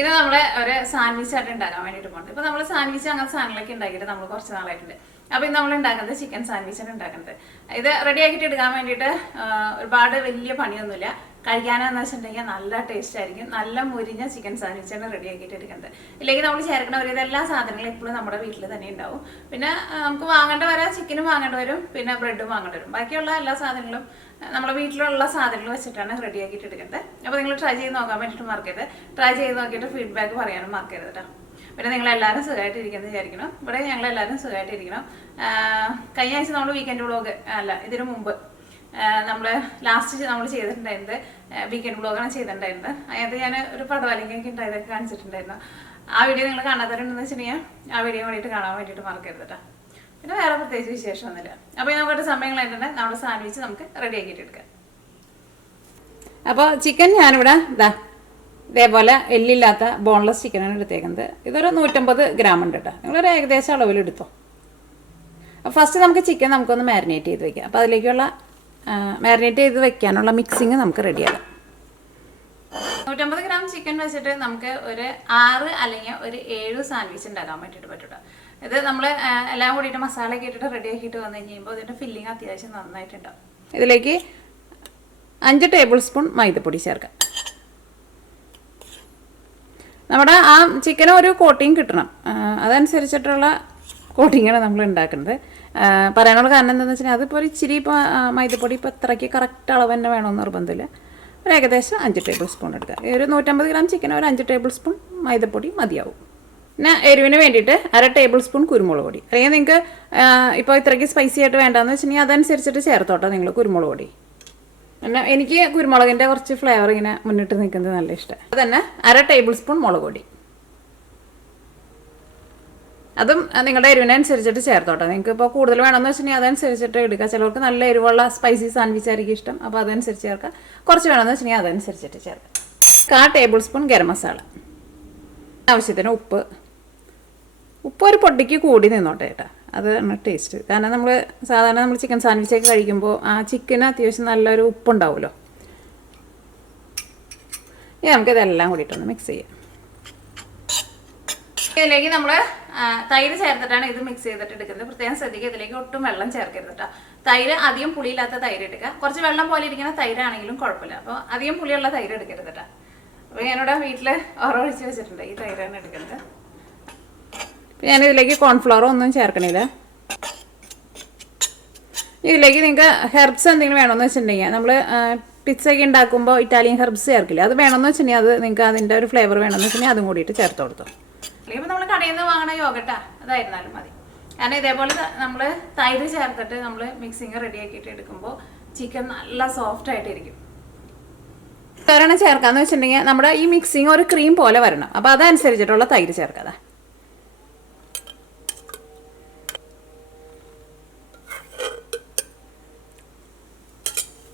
ഇത് നമ്മളെ ഒരു സാൻഡ്വിച്ച് ആയിട്ട് ഉണ്ടാക്കാൻ വേണ്ടിയിട്ട് പോകുന്നത്. ഇപ്പൊ നമ്മൾ സാൻഡ്വിച്ച് അങ്ങനത്തെ സാധനങ്ങളൊക്കെ ഉണ്ടാക്കിയിട്ട് നമ്മൾ കുറച്ച് നാളായിട്ടുണ്ട്. അപ്പൊ ഇത് നമ്മൾ ഉണ്ടാക്കുന്നത് ചിക്കൻ സാൻഡ്വിച്ചാണ് ഉണ്ടാക്കുന്നത്. ഇത് റെഡി ആക്കിയിട്ട് എടുക്കാൻ വേണ്ടിയിട്ട് ഒരുപാട് വലിയ പണിയൊന്നുമില്ല. കഴിക്കാനെന്ന് വെച്ചിട്ടുണ്ടെങ്കിൽ നല്ല ടേസ്റ്റ് ആയിരിക്കും. നല്ല മുരിഞ്ഞ ചിക്കൻ സാൻഡ്വിച്ചാണ് റെഡി ആക്കിയിട്ട് എടുക്കുന്നത്. ഇല്ലെങ്കിൽ നമ്മൾ ചേർക്കുന്ന ഒരു എല്ലാ സാധനങ്ങളും എപ്പോഴും നമ്മുടെ വീട്ടിൽ തന്നെ ഉണ്ടാവും. പിന്നെ നമുക്ക് വാങ്ങേണ്ട വരാം, ചിക്കനും വാങ്ങേണ്ടി വരും, പിന്നെ ബ്രെഡും വാങ്ങേണ്ടി വരും. ബാക്കിയുള്ള എല്ലാ സാധനങ്ങളും നമ്മുടെ വീട്ടിലുള്ള സാധനങ്ങൾ വെച്ചിട്ടാണ് റെഡി ആക്കിയിട്ട് എടുക്കുന്നത്. അപ്പോൾ നിങ്ങൾ ട്രൈ ചെയ്ത് നോക്കാൻ വേണ്ടിയിട്ട് മറക്കരുത്. ട്രൈ ചെയ്ത് നോക്കിയിട്ട് ഫീഡ്ബാക്ക് പറയാനും മറക്കരുത് കേട്ടോ. പിന്നെ നിങ്ങളെല്ലാവരും സുഖമായിട്ടിരിക്കുന്നു വിചാരിക്കണം. ഇവിടെ ഞങ്ങളെല്ലാവരും സുഖമായിട്ടിരിക്കണം. കഴിഞ്ഞ ആഴ്ച നമ്മൾ വീക്കെൻഡ് വ്ളോഗ് അല്ല, ഇതിനു മുമ്പ് നമ്മൾ ലാസ്റ്റ് നമ്മൾ ചെയ്തിട്ടുണ്ടായിരുന്നത് വീക്കെൻഡ് വ്ളോഗാണ് ചെയ്തിട്ടുണ്ടായിരുന്നത്. അതിനകത്ത് ഞാൻ ഒരു പടവലങ്ങയൊക്കെ ഉണ്ടായതൊക്കെ കാണിച്ചിട്ടുണ്ടായിരുന്നു. ആ വീഡിയോ നിങ്ങൾ കാണാത്തവരുണ്ടെന്ന് വെച്ചിട്ടുണ്ടെങ്കിൽ ആ വീഡിയോ വേണ്ടിയിട്ട് കാണാൻ വേണ്ടിയിട്ട് മറക്കരുത് കേട്ടോ. പിന്നെ വേറെ പ്രത്യേകിച്ച് വിശേഷമൊന്നുമില്ല. അപ്പോൾ നമുക്കൊരു സമയങ്ങളായിട്ട് നമ്മുടെ സാൻഡ്വിച്ച് നമുക്ക് റെഡി ആക്കിയിട്ട് എടുക്കാം. അപ്പോൾ ചിക്കൻ ഞാനിവിടെ ഇതേപോലെ എല്ലില്ലാത്ത ബോൺലെസ് ചിക്കനാണ് എടുത്തേക്കുന്നത്. ഇതൊരു 150 ഗ്രാം ഉണ്ട് കേട്ടോ. നിങ്ങളൊരു ഏകദേശം അളവിൽ എടുത്തോ. അപ്പോൾ ഫസ്റ്റ് നമുക്ക് ചിക്കൻ നമുക്കൊന്ന് മാരിനേറ്റ് ചെയ്ത് വെക്കാം. അപ്പോൾ അതിലേക്കുള്ള മാരിനേറ്റ് ചെയ്ത് വെക്കാനുള്ള മിക്സിങ് നമുക്ക് റെഡിയാക്കാം. 150 ഗ്രാം ചിക്കൻ വെച്ചിട്ട് നമുക്ക് ഒരു 6 അല്ലെങ്കിൽ ഒരു 7 സാൻഡ്വിച്ച് ഉണ്ടാക്കാൻ വേണ്ടിയിട്ട് പറ്റും. ഇത് നമ്മൾ എല്ലാം കൂടിയിട്ട് മസാലയൊക്കെ ഇട്ടിട്ട് റെഡി ആക്കിയിട്ട് വന്നു കഴിയുമ്പോൾ ഇതിൻ്റെ ഫില്ലിങ് അത്യാവശ്യം നന്നായിട്ടുണ്ടാവും. ഇതിലേക്ക് 5 ടേബിൾ സ്പൂൺ മൈദപ്പൊടി ചേർക്കാം. നമ്മുടെ ആ ചിക്കന് ഒരു കോട്ടിങ് കിട്ടണം, അതനുസരിച്ചിട്ടുള്ള കോട്ടിങ്ങാണ് നമ്മൾ ഉണ്ടാക്കുന്നത്. പറയാനുള്ള കാരണം എന്താണെന്ന് വെച്ചാൽ അതിപ്പോൾ ഒരു ഇച്ചിരി ഇപ്പോൾ മൈദപ്പൊടി ഇപ്പോൾ ഇത്രയ്ക്ക് കറക്റ്റ് അളവ് തന്നെ വേണമെന്ന് നിർബന്ധമില്ല. ഒരു ഏകദേശം 5 ടേബിൾ സ്പൂൺ എടുക്കുക. ഒരു 150 ഗ്രാം ചിക്കന് ഒരു 5 ടേബിൾ സ്പൂൺ മൈദപ്പൊടി മതിയാവും. പിന്നെ എരിവിന് വേണ്ടിയിട്ട് 1/2 ടേബിൾ സ്പൂൺ കുരുമുളക് പൊടി. അല്ലെങ്കിൽ നിങ്ങൾക്ക് ഇപ്പോൾ ഇത്രയ്ക്ക് സ്പൈസി ആയിട്ട് വേണ്ടാന്ന് വെച്ചിട്ടുണ്ടെങ്കിൽ അതനുസരിച്ചിട്ട് ചേർത്തോട്ടോ നിങ്ങൾ കുരുമുളക് പൊടി. പിന്നെ എനിക്ക് കുരുമുളകിൻ്റെ കുറച്ച് ഫ്ലേവർ ഇങ്ങനെ മുന്നിട്ട് നിൽക്കുന്നത് നല്ല ഇഷ്ടമാണ്. അത് തന്നെ 1/2 ടേബിൾ സ്പൂൺ മുളക് പൊടി. അതും നിങ്ങളുടെ എരിവിനനുസരിച്ചിട്ട് ചേർത്തോട്ടോ. നിങ്ങൾക്ക് ഇപ്പോൾ കൂടുതൽ വേണമെന്ന് വെച്ചിട്ടുണ്ടെങ്കിൽ അതനുസരിച്ചിട്ട് എടുക്കുക. ചിലർക്ക് നല്ല എരിവുള്ള സ്പൈസി സാൻഡ്വിച്ച് ആയിരിക്കും ഇഷ്ടം, അപ്പോൾ അതനുസരിച്ച് ചേർക്കുക. കുറച്ച് വേണമെന്ന് വെച്ചിട്ടുണ്ടെങ്കിൽ അതനുസരിച്ചിട്ട് ചേർക്കുക. 1/4 ടേബിൾ സ്പൂൺ ഗരം മസാല, ആവശ്യത്തിന് ഉപ്പ്. ഉപ്പ് ഒരു പൊടിക്ക് കൂടി നിന്നോട്ടെ കേട്ടോ, അതാണ് ടേസ്റ്റ്. കാരണം സാധാരണ നമ്മൾ ചിക്കൻ സാൻഡ്വിച്ചൊക്കെ കഴിക്കുമ്പോൾ ആ ചിക്കന് അത്യാവശ്യം നല്ലൊരു ഉപ്പുണ്ടാവുമല്ലോ. ഇനി നമുക്കിതെല്ലാം കൂടിയിട്ടൊന്ന് മിക്സ് ചെയ്യാം. ഇതിലേക്ക് നമ്മൾ തൈര് ചേർത്തിട്ടാണ് ഇത് മിക്സ് ചെയ്തിട്ട് എടുക്കുന്നത്. പ്രത്യേകം ശ്രദ്ധിക്കുക, ഇതിലേക്ക് ഒട്ടും വെള്ളം ചേർക്കരുത് കേട്ടോ. തൈര് അധികം പുളിയില്ലാത്ത തൈര് എടുക്കുക. കുറച്ച് വെള്ളം പോലെ ഇരിക്കുന്ന തൈരാണെങ്കിലും കുഴപ്പമില്ല. അപ്പോൾ അധികം പുളിയുള്ള തൈര് എടുക്കരുത് കേട്ടോ. അപ്പോൾ ഞാനിവിടെ വീട്ടിൽ ഒഴിച്ച് വെച്ചിട്ടുണ്ട്. ഈ തൈരാണ് എടുക്കുന്നത്. ഞാനിതിലേക്ക് കോൺഫ്ലവർ ഒന്നും ചേർക്കണില്ല. ഇതിലേക്ക് നിങ്ങൾക്ക് ഹെർബ്സ് എന്തെങ്കിലും വേണമെന്ന് വെച്ചിട്ടുണ്ടെങ്കിൽ നമ്മൾ പിസ്സയൊക്കെ ഉണ്ടാക്കുമ്പോൾ ഇറ്റാലിയൻ ഹെർബ്സ് ചേർക്കില്ല, അത് വേണമെന്ന് വെച്ചിട്ടുണ്ടെങ്കിൽ അത് നിങ്ങൾക്ക് അതിൻ്റെ ഒരു ഫ്ലേവർ വേണമെന്ന് വെച്ചിട്ടുണ്ടെങ്കിൽ അതും കൂടിയിട്ട് ചേർത്ത് കൊടുത്തു. അല്ലെങ്കിൽ നമ്മൾ കടയിൽ നിന്ന് വാങ്ങണ യോഗട്ടാ അതായിരുന്നാലും മതി. കാരണം ഇതേപോലെ നമ്മൾ തൈര് ചേർത്തിട്ട് നമ്മൾ മിക്സിങ് റെഡി ആക്കിയിട്ട് എടുക്കുമ്പോൾ ചിക്കൻ നല്ല സോഫ്റ്റ് ആയിട്ടിരിക്കും. കാരണം ചേർക്കാന്ന് വെച്ചിട്ടുണ്ടെങ്കിൽ നമ്മുടെ ഈ മിക്സിങ് ഒരു ക്രീം പോലെ വരണം. അപ്പോൾ അതനുസരിച്ചിട്ടുള്ള തൈര് ചേർക്കാതെ.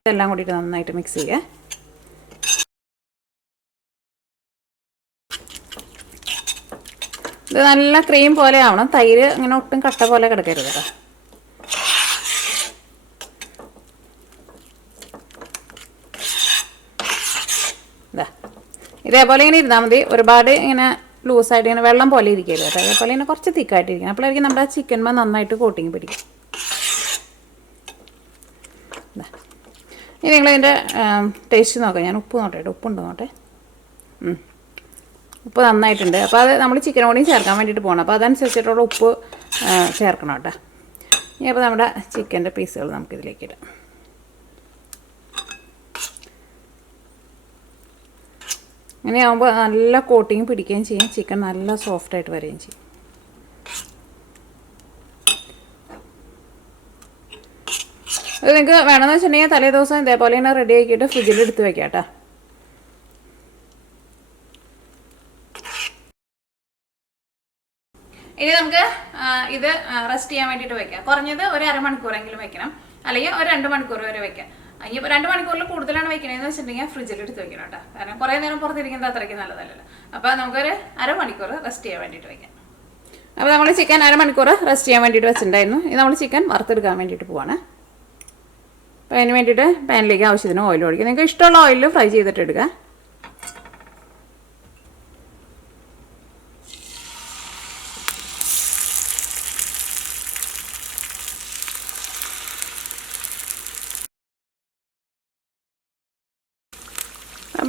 ഇതെല്ലാം കൂടിയിട്ട് നന്നായിട്ട് മിക്സ് ചെയ്യുക. ഇത് നല്ല ക്രീം പോലെ ആവണം. തൈര് ഇങ്ങനെ ഒട്ടും കട്ട പോലെ കിടക്കരുത് കേട്ടോ. ഇതേപോലെ ഇങ്ങനെ ഇരുന്നാൽ മതി. ഒരുപാട് ഇങ്ങനെ ലൂസായിട്ട് ഇങ്ങനെ വെള്ളം പോലെ ഇരിക്കരുത് കേട്ടോ. അതേപോലെ ഇങ്ങനെ കുറച്ച് തിക്കായിട്ടിരിക്കണം. അപ്പോഴായിരിക്കും നമ്മുടെ ചിക്കന്മ നന്നായിട്ട് കോട്ടിങ് പിടിക്കും. ഇനി നിങ്ങളിതിൻ്റെ ടേസ്റ്റ് നോക്കാം. ഞാൻ ഉപ്പ് നോട്ടെ, ഉപ്പുണ്ടോ നോട്ടെ. ഉപ്പ് നന്നായിട്ടുണ്ട്. അപ്പോൾ അത് നമ്മൾ ചിക്കൻ കൂടിയും ചേർക്കാൻ വേണ്ടിയിട്ട് പോകണം. അപ്പോൾ അതനുസരിച്ചിട്ടുള്ള ഉപ്പ് ചേർക്കണം കേട്ടോ. ഇനി അപ്പോൾ നമ്മുടെ ചിക്കൻ്റെ പീസുകൾ നമുക്കിതിലേക്ക് ഇടാം. ഇങ്ങനെയാകുമ്പോൾ നല്ല കോട്ടിങ് പിടിക്കുകയും ചെയ്യും, ചിക്കൻ നല്ല സോഫ്റ്റായിട്ട് വരികയും ചെയ്യും. അത് നിങ്ങൾക്ക് വേണമെന്ന് വെച്ചിട്ടുണ്ടെങ്കിൽ തലേ ദിവസം ഇതേപോലെ തന്നെ റെഡി ആക്കിയിട്ട് ഫ്രിഡ്ജിൽ എടുത്ത് വെക്കാം കേട്ടോ. ഇനി നമുക്ക് ഇത് റെസ്റ്റ് ചെയ്യാൻ വേണ്ടിയിട്ട് വെക്കാം. കുറഞ്ഞത് ഒരു അരമണിക്കൂറെങ്കിലും വെക്കണം, അല്ലെങ്കിൽ ഒരു 2 മണിക്കൂർ വരെ വെക്കാം. ഇനിയിപ്പോൾ 2 മണിക്കൂറിൽ കൂടുതലാണ് വെക്കണമെന്ന് വെച്ചിട്ടുണ്ടെങ്കിൽ ഫ്രിഡ്ജിൽ എടുത്ത് വെക്കണം കേട്ടോ. കാരണം കുറേ നേരം പുറത്തിരിക്കുന്നത് അത്രയ്ക്ക് നല്ലതല്ലല്ലോ. അപ്പോൾ നമുക്കൊരു അരമണിക്കൂർ റെസ്റ്റ് ചെയ്യാൻ വേണ്ടിയിട്ട് വെക്കാം. അപ്പോൾ നമ്മൾ ചിക്കൻ അരമണിക്കൂർ റെസ്റ്റ് ചെയ്യാൻ വേണ്ടിയിട്ട് വെച്ചിട്ടുണ്ടായിരുന്നു. ഇത് നമ്മൾ ചിക്കൻ വറുത്തെടുക്കാൻ വേണ്ടിയിട്ട് പോവാണ്. അപ്പോൾ അതിന് വേണ്ടിയിട്ട് പാനിലേക്ക് ആവശ്യത്തിന് ഓയിൽ ഒഴിക്കുക. നിങ്ങൾക്ക് ഇഷ്ടമുള്ള ഓയിലിൽ ഫ്രൈ ചെയ്തിട്ട് എടുക്കുക.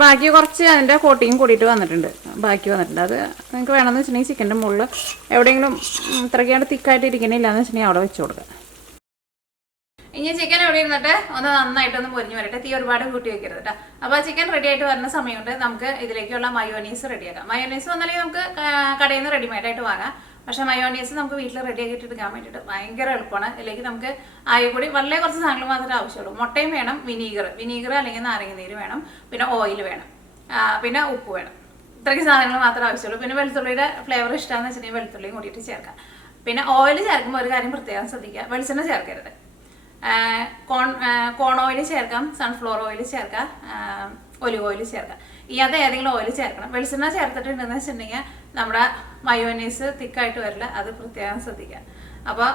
ബാക്കി കുറച്ച് അതിൻ്റെ കോട്ടിങ് കൂടിയിട്ട് വന്നിട്ടുണ്ട്, ബാക്കി വന്നിട്ടുണ്ട്. അത് നിങ്ങൾക്ക് വേണമെന്ന് വെച്ചിട്ടുണ്ടെങ്കിൽ ചിക്കൻ്റെ മുകളിൽ എവിടെയെങ്കിലും ഇത്രയ്ക്കാണ്ട് തിക്കായിട്ട് ഇരിക്കണില്ല എന്ന് വെച്ചിട്ടുണ്ടെങ്കിൽ അവിടെ വെച്ച് കൊടുക്കുക. ഇനി ചിക്കൻ എവിടെ ഇരുന്നിട്ട് ഒന്ന് നന്നായിട്ടൊന്ന് പൊരിഞ്ഞ് വരട്ടെ, തീ ഒരുപാട് കൂട്ടി വെക്കരുത് കേട്ടോ. അപ്പോൾ ചിക്കൻ റെഡി ആയിട്ട് വരുന്ന സമയം കൊണ്ട് നമുക്ക് ഇതിലേക്കുള്ള മയോനൈസ് റെഡിയാക്കാം. മയോനൈസ് വന്നാലും നമുക്ക് കടയിൽ നിന്ന് റെഡിമെയ്ഡായിട്ട് വാങ്ങാം. പക്ഷേ മയോനൈസ് നമുക്ക് വീട്ടിൽ റെഡി ആക്കിയിട്ട് എടുക്കാൻ വേണ്ടിയിട്ട് ഭയങ്കര എളുപ്പമാണ്. ഇതിലേക്ക് നമുക്ക് ആയപ്പൊടി വളരെ കുറച്ച് സാധനങ്ങൾ മാത്രമേ ആവശ്യമുള്ളൂ. മുട്ടയും വേണം, വിനീഗർ അല്ലെങ്കിൽ നാരങ്ങനീര് വേണം, പിന്നെ ഓയിൽ വേണം, പിന്നെ ഉപ്പ് വേണം. ഇത്രയ്ക്ക് സാധനങ്ങൾ മാത്രമേ ആവശ്യമുള്ളൂ. പിന്നെ വെളുത്തുള്ളിയുടെ ഫ്ലേവർ ഇഷ്ടമാണെന്ന് വെച്ചിട്ടുണ്ടെങ്കിൽ വെളുത്തുള്ളിയും കൂടിയിട്ട് ചേർക്കാം. പിന്നെ ഓയിൽ ചേർക്കുമ്പോൾ ഒരു കാര്യം പ്രത്യേകം ശ്രദ്ധിക്കുക, വെളിച്ചെണ്ണ ചേർക്കരുത്. കോൺ ഓയിൽ ചേർക്കാം, സൺഫ്ലവർ ഓയിൽ ചേർക്കാം, ഒലിവ് ഓയിൽ ചേർക്കാം. അത് ഏതെങ്കിലും ഓയിൽ ചേർക്കണം. വെളിച്ചെണ്ണ ചേർത്തിട്ടുണ്ടെന്ന് വെച്ചിട്ടുണ്ടെങ്കിൽ നമ്മുടെ മയോനൈസ് തിക്കായിട്ട് വരില്ല, അത് പ്രത്യേകം ശ്രദ്ധിക്കുക. അപ്പോൾ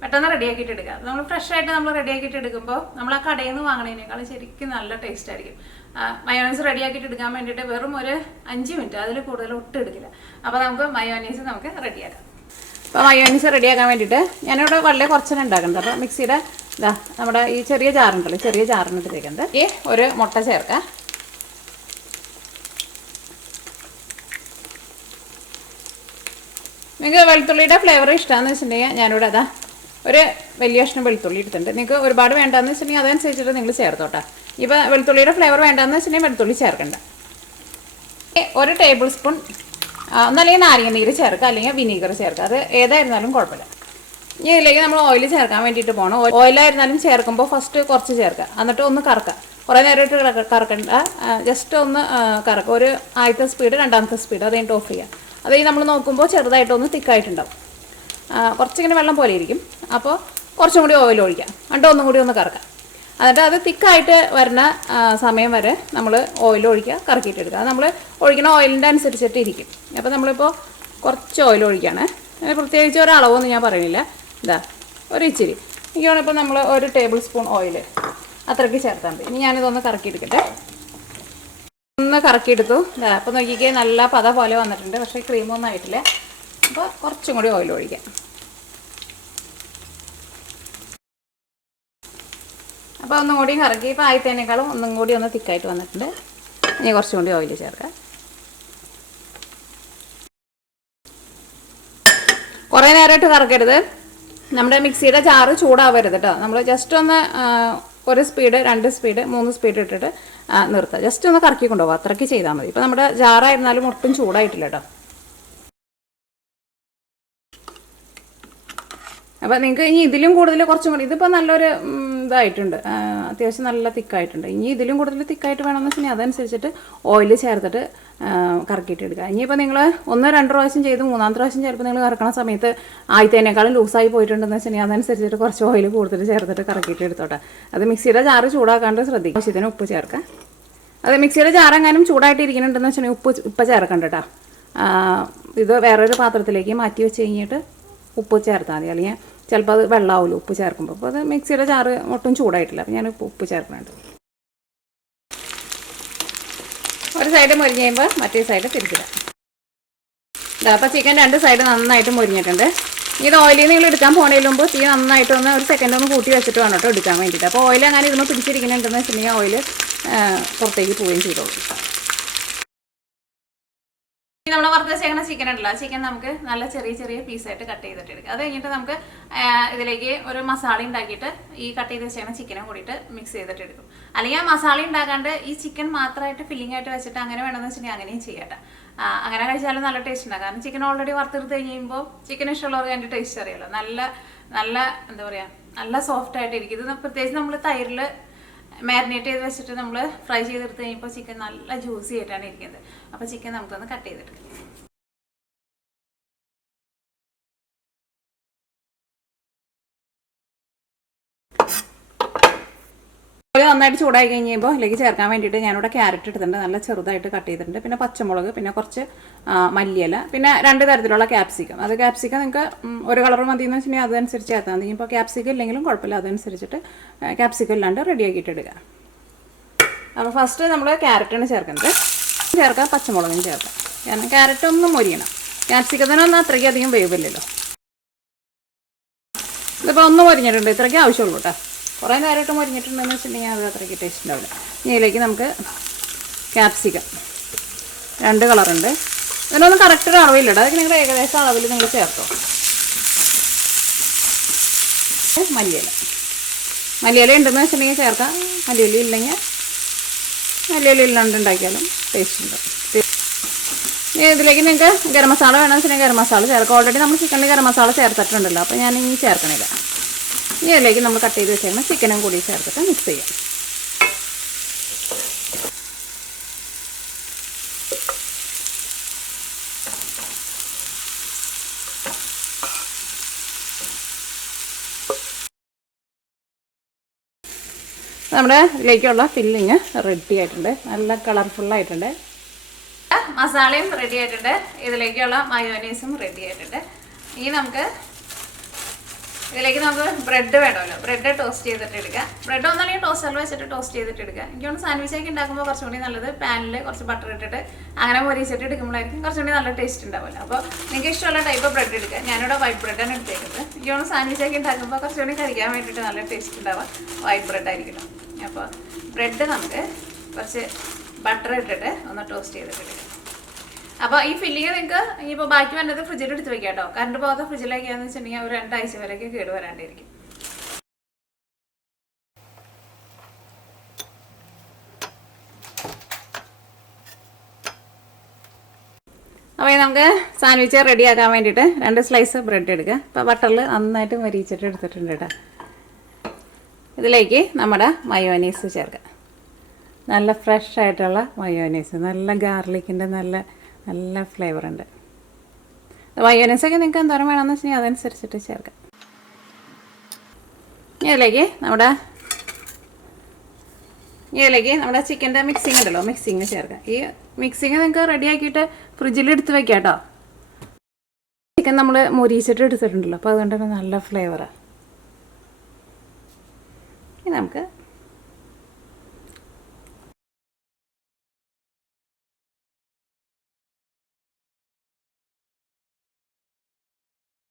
പെട്ടെന്ന് റെഡിയാക്കിയിട്ട് എടുക്കുക. നമ്മൾ ഫ്രഷായിട്ട് നമ്മൾ റെഡിയാക്കിയിട്ട് എടുക്കുമ്പോൾ നമ്മൾ ആ കടയിൽ നിന്ന് വാങ്ങണതിനേക്കാളും ശരിക്കും നല്ല ടേസ്റ്റ് ആയിരിക്കും. മയോനൈസ് റെഡിയാക്കിയിട്ട് എടുക്കാൻ വേണ്ടിയിട്ട് വെറും ഒരു 5 മിനിറ്റ്, അതിൽ കൂടുതൽ ഒട്ടും എടുക്കില്ല. അപ്പോൾ നമുക്ക് മയോനൈസ് നമുക്ക് റെഡിയാക്കാം. അപ്പോൾ മയോനൈസ് റെഡിയാക്കാൻ വേണ്ടിയിട്ട് ഞാനിവിടെ വളരെ കുറച്ചെണ്ണം ഉണ്ടാക്കുന്നത്. അപ്പോൾ മിക്സിയുടെ നമ്മുടെ ഈ ചെറിയ ജാറുണ്ടല്ലോ, ചെറിയ ജാറിനകത്തേക്കുന്നത് ഈ ഒരു മുട്ട ചേർക്കാം. നിങ്ങൾക്ക് വെളുത്തുള്ളിയുടെ ഫ്ലേവർ ഇഷ്ടമാണെന്ന് വെച്ചിട്ടുണ്ടെങ്കിൽ ഞാനിവിടെ ഒരു വലിയ കഷ്ണം വെളുത്തുള്ളി എടുത്തിട്ടുണ്ട്. നിങ്ങൾക്ക് ഒരുപാട് വേണ്ടാന്ന് വെച്ചിട്ടുണ്ടെങ്കിൽ അതനുസരിച്ചിട്ട് നിങ്ങൾ ചേർത്തോട്ടെ. ഇപ്പോൾ വെളുത്തുള്ളിയുടെ ഫ്ലേവർ വേണ്ടാന്ന് വെച്ചിട്ടുണ്ടെങ്കിൽ വെളുത്തുള്ളി ചേർക്കണ്ട. 1 ടേബിൾ സ്പൂൺ ഒന്നല്ലെങ്കിൽ നാരങ്ങനീര് ചേർക്കുക, അല്ലെങ്കിൽ വിനീഗർ ചേർക്കുക, അത് ഏതായിരുന്നാലും കുഴപ്പമില്ല. ഇനി ഇതിലേക്ക് നമ്മൾ ഓയിൽ ചേർക്കാൻ വേണ്ടിയിട്ട് പോകണം. ഓയിലായിരുന്നാലും ചേർക്കുമ്പോൾ ഫസ്റ്റ് കുറച്ച് ചേർക്കുക, എന്നിട്ട് ഒന്ന് കറക്കുക. കുറേ നേരമായിട്ട് കറക്കണ്ട, ജസ്റ്റ് ഒന്ന് കറക്കുക. ഒരു ആദ്യത്തെ സ്പീഡ്, രണ്ടാമത്തെ സ്പീഡ്, അത് കഴിഞ്ഞിട്ട് ഓഫ് ചെയ്യുക. അത് നമ്മൾ നോക്കുമ്പോൾ ചെറുതായിട്ടൊന്ന് തിക്കായിട്ടുണ്ടാവും, കുറച്ചിങ്ങനെ വെള്ളം പോലെ ഇരിക്കും. അപ്പോൾ കുറച്ചും കൂടി ഓയിൽ ഒഴിക്കാം, എന്നിട്ട് ഒന്നും കൂടി ഒന്ന് കറക്കാം. എന്നിട്ട് അത് തിക്കായിട്ട് വരുന്ന സമയം വരെ നമ്മൾ ഓയിൽ ഒഴിക്കുക, കറക്കിയിട്ടെടുക്കുക. അത് നമ്മൾ ഒഴിക്കുന്ന ഓയിലിൻ്റെ അനുസരിച്ചിട്ട് ഇരിക്കും. അപ്പോൾ നമ്മളിപ്പോൾ കുറച്ച് ഓയിൽ ഒഴിക്കുകയാണ്, പ്രത്യേകിച്ച് ഒരളവൊന്നും ഞാൻ പറയുന്നില്ല. ഒരു ഇച്ചിരി എനിക്കാണ്. ഇപ്പോൾ നമ്മൾ 1 ടേബിൾ സ്പൂൺ ഓയിൽ അത്രയ്ക്ക് ചേർത്താൽ മതി. ഇനി ഞാനിതൊന്ന് കറക്കിയെടുക്കട്ടെ. ഒന്ന് കറക്കിയെടുത്തു. അപ്പോൾ നോക്കിക്കേ, നല്ല പത പോലെ വന്നിട്ടുണ്ട്, പക്ഷേ ക്രീമൊന്നും ആയിട്ടില്ല. അപ്പോൾ കുറച്ചും കൂടി ഓയിൽ ഒഴിക്കാം. അപ്പോൾ ഒന്നും കൂടി കറക്കി, ഇപ്പോൾ ആദ്യത്തേനേക്കാളും ഒന്നും കൂടി ഒന്ന് തിക്കായിട്ട് വന്നിട്ടുണ്ട്. ഇനി കുറച്ചും കൂടി ഓയിൽ ചേർക്കാം. കുറേ നേരമായിട്ട് കറക്കരുത്. നമ്മുടെ മിക്സിയുടെ ജാറ് ചൂടാവരുത് കേട്ടോ. നമ്മൾ ജസ്റ്റ് ഒന്ന് 1 സ്പീഡ്, 2 സ്പീഡ്, 3 സ്പീഡ് ഇട്ടിട്ട് നിർത്തുക. ജസ്റ്റ് ഒന്ന് കറക്കി കൊണ്ടുപോകുക, അത്രയ്ക്ക് ചെയ്താൽ മതി. ഇപ്പോൾ നമ്മുടെ ജാറായിരുന്നാലും ഒട്ടും ചൂടായിട്ടില്ല കേട്ടോ. അപ്പോൾ നിങ്ങൾക്ക് ഇനി ഇതിലും കൂടുതൽ കുറച്ചും കൂടി, ഇതിപ്പോൾ നല്ലൊരു ഇതായിട്ടുണ്ട്, അത്യാവശ്യം നല്ല തിക്കായിട്ടുണ്ട്. ഇനി ഇതിലും കൂടുതൽ തിക്കായിട്ട് വേണമെന്ന് വെച്ചിട്ടുണ്ടെങ്കിൽ അതനുസരിച്ചിട്ട് ഓയിൽ ചേർത്തിട്ട് കറക്കിയിട്ട് എടുക്കുക. ഇനിയിപ്പോൾ നിങ്ങൾ 1-2 പ്രാവശ്യം ചെയ്ത് 3-ാമത്തെ പ്രാവശ്യം ചിലപ്പോൾ നിങ്ങൾ കറക്കണ സമയത്ത് ആദ്യത്തേനേക്കാളും ലൂസായി പോയിട്ടുണ്ടെന്ന് വെച്ചിട്ടുണ്ടെങ്കിൽ അതനുസരിച്ചിട്ട് കുറച്ച് ഓയിൽ കൂടുതൽ ചേർത്തിട്ട് കറക്കിയിട്ട് എടുത്തോട്ടെ. അത് മിക്സിയുടെ ജാറ് ചൂടാക്കാണ്ട് ശ്രദ്ധിക്കുക. ആവശ്യത്തിന് ഉപ്പ് ചേർക്കുക. അത് മിക്സിയുടെ ജാറെങ്ങാനും ചൂടായിട്ട് ഇരിക്കുന്നുണ്ടെന്ന് വെച്ചിട്ടുണ്ടെങ്കിൽ ഉപ്പ് ചേർക്കണ്ട കേട്ടോ. ഇത് വേറൊരു പാത്രത്തിലേക്ക് മാറ്റി വെച്ച് കഴിഞ്ഞിട്ട് ഉപ്പ് ചേർത്താൽ മതി, അല്ലെങ്കിൽ ചിലപ്പോൾ അത് വെള്ളമാവില്ല ഉപ്പ് ചേർക്കുമ്പോൾ. അപ്പോൾ അത് മിക്സിയുടെ ജാറ് ഒട്ടും ചൂടായിട്ടില്ല, അപ്പോൾ ഞാൻ ഉപ്പ് ചേർക്കുന്നുണ്ട്. ഒരു സൈഡ് മൊരിഞ്ഞ് കഴിയുമ്പോൾ മറ്റേ സൈഡ് തിരിച്ചിടാം. അപ്പോൾ ചിക്കൻ 2 സൈഡ് നന്നായിട്ട് മൊരിഞ്ഞിട്ടുണ്ട്. ഇത് ഓയിലിൽ നിങ്ങൾ എടുക്കാൻ പോണതിന് മുമ്പ് തീ നന്നായിട്ടൊന്ന് 1 സെക്കൻഡ് ഒന്ന് കൂട്ടി വെച്ചിട്ട് വേണം കേട്ടോ എടുക്കാൻ വേണ്ടിയിട്ട്. അപ്പോൾ ഓയിൽ അങ്ങനെ ഇരുന്ന് പിടിച്ചിരിക്കുന്നുണ്ടെന്ന് വെച്ചിട്ടുണ്ടെങ്കിൽ ഓയിൽ പുറത്തേക്ക് പോവുകയും ചെയ്തോളൂ. നമ്മൾ വറുത്ത് വെച്ചേക്കുന്ന ചിക്കൻ ഉണ്ടല്ലോ, ചിക്കൻ നമുക്ക് നല്ല ചെറിയ ചെറിയ പീസായിട്ട് കട്ട് ചെയ്തിട്ട് എടുക്കുക. അത് കഴിഞ്ഞിട്ട് നമുക്ക് ഇതിലേക്ക് ഒരു മസാല ഉണ്ടാക്കിയിട്ട് ഈ കട്ട് ചെയ്ത് വെച്ചേക്കുന്ന ചിക്കനും കൂടിയിട്ട് മിക്സ് ചെയ്തിട്ട് എടുക്കും. അല്ലെങ്കിൽ ആ മസാല ഉണ്ടാക്കാണ്ട് ഈ ചിക്കൻ മാത്രമായിട്ട് ഫില്ലിംഗ് ആയിട്ട് വെച്ചിട്ട് അങ്ങനെ വേണമെന്ന് വെച്ചിട്ടുണ്ടെങ്കിൽ അങ്ങനെയും ചെയ്യട്ടെ. അങ്ങനെ കഴിച്ചാലും നല്ല ടേസ്റ്റ് ഉണ്ടാകും. കാരണം ചിക്കൻ ഓൾറെഡി വറുത്തെടുത്ത് കഴിഞ്ഞ് കഴിയുമ്പോൾ ചിക്കൻ ഇഷ്ടമുള്ളവർക്ക് അതിൻ്റെ ടേസ്റ്റ് അറിയാമല്ലോ. നല്ല എന്താ പറയുക, നല്ല സോഫ്റ്റ് ആയിട്ടിരിക്കും. ഇത് പ്രത്യേകിച്ച് നമ്മൾ തൈരിൽ മാരിനേറ്റ് ചെയ്ത് വെച്ചിട്ട് നമ്മൾ ഫ്രൈ ചെയ്തെടുത്ത് കഴിയുമ്പോൾ ചിക്കൻ നല്ല ജ്യൂസി ആയിട്ടാണ് ഇരിക്കുന്നത്. അപ്പോൾ ചിക്കൻ നമുക്കൊന്ന് കട്ട് ചെയ്തെടുക്കാം. നന്നായിട്ട് ചൂടായി കഴിയുമ്പോൾ ഇതിലേക്ക് ചേർക്കാൻ വേണ്ടിയിട്ട് ഞാനിവിടെ ക്യാരറ്റ് എടുത്തിട്ടുണ്ട്, നല്ല ചെറുതായിട്ട് കട്ട് ചെയ്തിട്ടുണ്ട്. പിന്നെ പച്ചമുളക്, പിന്നെ കുറച്ച് മല്ലിയില, പിന്നെ 2 തരത്തിലുള്ള ക്യാപ്സിക്കം. അത് ക്യാപ്സിക്കം നിങ്ങൾക്ക് ഒരു കളർ മതി എന്ന് വെച്ചിട്ടുണ്ടെങ്കിൽ അതനുസരിച്ച് ചേർത്താൽ മതി. ഇപ്പോൾ ക്യാപ്സിക്കം ഇല്ലെങ്കിലും കുഴപ്പമില്ല, അതനുസരിച്ചിട്ട് ക്യാപ്സിക്കം ഇല്ലാണ്ട് റെഡിയാക്കിയിട്ട് എടുക്കുക. അപ്പോൾ ഫസ്റ്റ് നമ്മൾ ക്യാരറ്റാണ് ചേർക്കുന്നത്. ചേർക്കാം, പച്ചമുളകും ചേർക്കാം. കാരണം ക്യാരറ്റ് ഒന്നും മൊരിയണം. ക്യാപ്സിക്കത്തിനൊന്നും അത്രയ്ക്ക് അധികം വേവില്ലല്ലോ. ഇതിപ്പോൾ ഒന്ന് മൊരിഞ്ഞിട്ടുണ്ട്, ഇത്രയ്ക്ക് ആവശ്യമുള്ളൂ കേട്ടോ. കുറേ നേരമായിട്ട് മൊരിഞ്ഞിട്ടുണ്ടെന്ന് വെച്ചിട്ടുണ്ടെങ്കിൽ അത് അത്രയ്ക്ക് ടേസ്റ്റ് ഉണ്ടാവില്ല. ഇതിലേക്ക് നമുക്ക് ക്യാപ്സിക്കം 2 കളറുണ്ട്. ഇതിനൊന്നും കറക്റ്റ് ഒരു അളവില്ല, അതൊക്കെ നിങ്ങൾ ഏകദേശം അളവിൽ നിങ്ങൾ ചേർത്തോ. മല്ലിയില ഉണ്ടെന്ന് വെച്ചിട്ടുണ്ടെങ്കിൽ ചേർക്കാം, മല്ലിയില ഇല്ലെങ്കിൽ മല്ലിയില ഇല്ലാണ്ട് ഉണ്ടാക്കിയാലും ടേസ്റ്റ് ഉണ്ട്. ഇതിലേക്ക് നിങ്ങൾക്ക് ഗരം മസാല വേണമെന്ന് വെച്ചിട്ടുണ്ടെങ്കിൽ ഗരം മസാല ചേർക്കാം. ഓൾറെഡി നമ്മൾ ചിക്കനിൽ ഗരം മസാല ചേർത്തിട്ടുണ്ടല്ലോ, അപ്പോൾ ഞാൻ ഇനി ചേർക്കണില്ല. ഇനി അതിലേക്ക് നമ്മൾ കട്ട് ചെയ്ത് വെച്ചേക്കണം ചിക്കനും കൂടി ചേർത്തിട്ട് മിക്സ് ചെയ്യാം. നമ്മുടെ ഇതിലേക്കുള്ള ഫില്ലിങ് റെഡി ആയിട്ടുണ്ട്, നല്ല കളർഫുള്ളായിട്ടുണ്ട്. മസാലയും റെഡി ആയിട്ടുണ്ട്, ഇതിലേക്കുള്ള മയോനൈസും റെഡി ആയിട്ടുണ്ട്. ഇനി ഇതിലേക്ക് നമുക്ക് ബ്രെഡ് വേണമല്ലോ, ബ്രെഡ് ടോസ്റ്റ് ചെയ്തിട്ട് എടുക്കുക. ബ്രെഡ് ഒന്നല്ലെങ്കിൽ ടോസ്റ്ററിൽ വെച്ചിട്ട് ടോസ്റ്റ് ചെയ്തിട്ട് എടുക്കുക. എനിക്കൊന്ന് സാൻഡ്വിച്ചൊക്കെ ഉണ്ടാക്കുമ്പോൾ കുറച്ചുകൂടി നല്ലത് പാനിൽ കുറച്ച് ബട്ടർ ഇട്ടിട്ട് അങ്ങനെ മൊരിച്ചിട്ട് എടുക്കുമ്പോഴായിരിക്കും കുറച്ചുകൂടി നല്ല ടേസ്റ്റ് ഉണ്ടാവില്ല. അപ്പോൾ നിങ്ങൾക്ക് ഇഷ്ടമുള്ള ടൈപ്പ് ബ്രെഡ് എടുക്കുക. ഞാനിവിടെ വൈറ്റ് ബ്രെഡാണ് എടുത്തേക്കുന്നത്. എനിക്കൊന്ന് സാൻഡ്വിച്ചൊക്കെ ഉണ്ടാക്കുമ്പോൾ കുറച്ചുകൂടി കഴിക്കാൻ വേണ്ടിയിട്ട് നല്ല ടേസ്റ്റ് ഉണ്ടാവുക വൈറ്റ് ബ്രെഡ് ആയിരിക്കണം. അപ്പോൾ ബ്രെഡ് നമുക്ക് കുറച്ച് ബട്ടർ ഇട്ടിട്ട് ഒന്ന് ടോസ്റ്റ് ചെയ്തിട്ട് എടുക്കുക. അപ്പോൾ ഈ ഫില്ലിങ് നിങ്ങൾക്ക് ഇനിയിപ്പോൾ ബാക്കി വന്നത് ഫ്രിഡ്ജിൽ എടുത്ത് വെക്കാം കേട്ടോ. കറണ്ട് പോകാത്ത ഫ്രിഡ്ജിലേക്കാന്ന് വെച്ചിട്ടുണ്ടെങ്കിൽ ഒരു 2 ആഴ്ച വരെയൊക്കെ കേട് വരാണ്ടിരിക്കും. അപ്പോൾ നമുക്ക് സാൻഡ്വിച്ച് റെഡിയാക്കാൻ വേണ്ടിയിട്ട് 2 സ്ലൈസ് ബ്രെഡ് എടുക്കുക. അപ്പോൾ ബട്ടറിൽ നന്നായിട്ട് മരിച്ചിട്ട് എടുത്തിട്ടുണ്ട് കേട്ടോ. ഇതിലേക്ക് നമ്മുടെ മയോനൈസ് ചേർക്കുക. നല്ല ഫ്രഷ് ആയിട്ടുള്ള മയോനൈസ്, നല്ല ഗാർലിക്കിൻ്റെ നല്ല ഫ്ലേവർ ഉണ്ട്. മയോനൈസൊക്കെ നിങ്ങൾക്ക് എന്തോരം വേണമെന്ന് വെച്ചിട്ടുണ്ടെങ്കിൽ അതനുസരിച്ചിട്ട് ചേർക്കാം. ഇതിലേക്ക് നമ്മുടെ ചിക്കൻ്റെ മിക്സിങ് ഉണ്ടല്ലോ, മിക്സിങ് ചേർക്കാം. ഈ മിക്സിങ് നിങ്ങൾക്ക് റെഡി ആക്കിയിട്ട് ഫ്രിഡ്ജിൽ എടുത്ത് വെക്കാം കേട്ടോ. ചിക്കൻ നമ്മൾ മുരിച്ചിട്ട് എടുത്തിട്ടുണ്ടല്ലോ, അപ്പോൾ അതുകൊണ്ട് തന്നെ നല്ല ഫ്ലേവറാണ്. ഇനി നമുക്ക്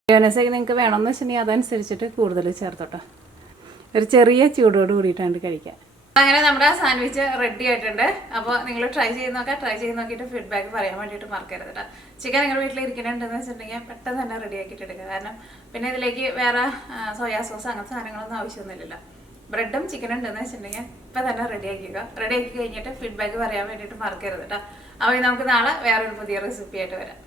മയോനൈസൊക്കെ നിങ്ങൾക്ക് വേണമെന്ന് വെച്ചിട്ടുണ്ടെങ്കിൽ അതനുസരിച്ചിട്ട് കൂടുതൽ ചേർത്തോട്ടോ. ഒരു ചെറിയ ചൂടോട് കൂടിയിട്ടാണ് കഴിക്കാം. അങ്ങനെ നമ്മുടെ സാൻഡ്വിച്ച് റെഡി ആയിട്ടുണ്ട്. അപ്പോൾ നിങ്ങൾ ട്രൈ ചെയ്ത് നോക്കിയിട്ട് ഫീഡ്ബാക്ക് പറയാൻ വേണ്ടിയിട്ട് മറക്കരുത് കേട്ടോ. ചിക്കൻ നിങ്ങളുടെ വീട്ടിൽ ഇരിക്കുന്നുണ്ടെന്ന് വെച്ചിട്ടുണ്ടെങ്കിൽ പെട്ടെന്ന് തന്നെ റെഡി ആക്കിയിട്ട് എടുക്കുക. കാരണം പിന്നെ ഇതിലേക്ക് വേറെ സോയാ സോസ് അങ്ങനത്തെ സാധനങ്ങളൊന്നും ആവശ്യമൊന്നുമില്ലല്ലോ. ബ്രെഡും ചിക്കനും ഉണ്ടെന്ന് വെച്ചിട്ടുണ്ടെങ്കിൽ ഇപ്പം തന്നെ റെഡി ആക്കി കഴിഞ്ഞിട്ട് ഫീഡ്ബാക്ക് പറയാൻ വേണ്ടിയിട്ട് മറക്കരുത് കേട്ടോ. അപ്പോൾ നമുക്ക് നാളെ വേറൊരു പുതിയ റെസിപ്പി ആയിട്ട് വരാം.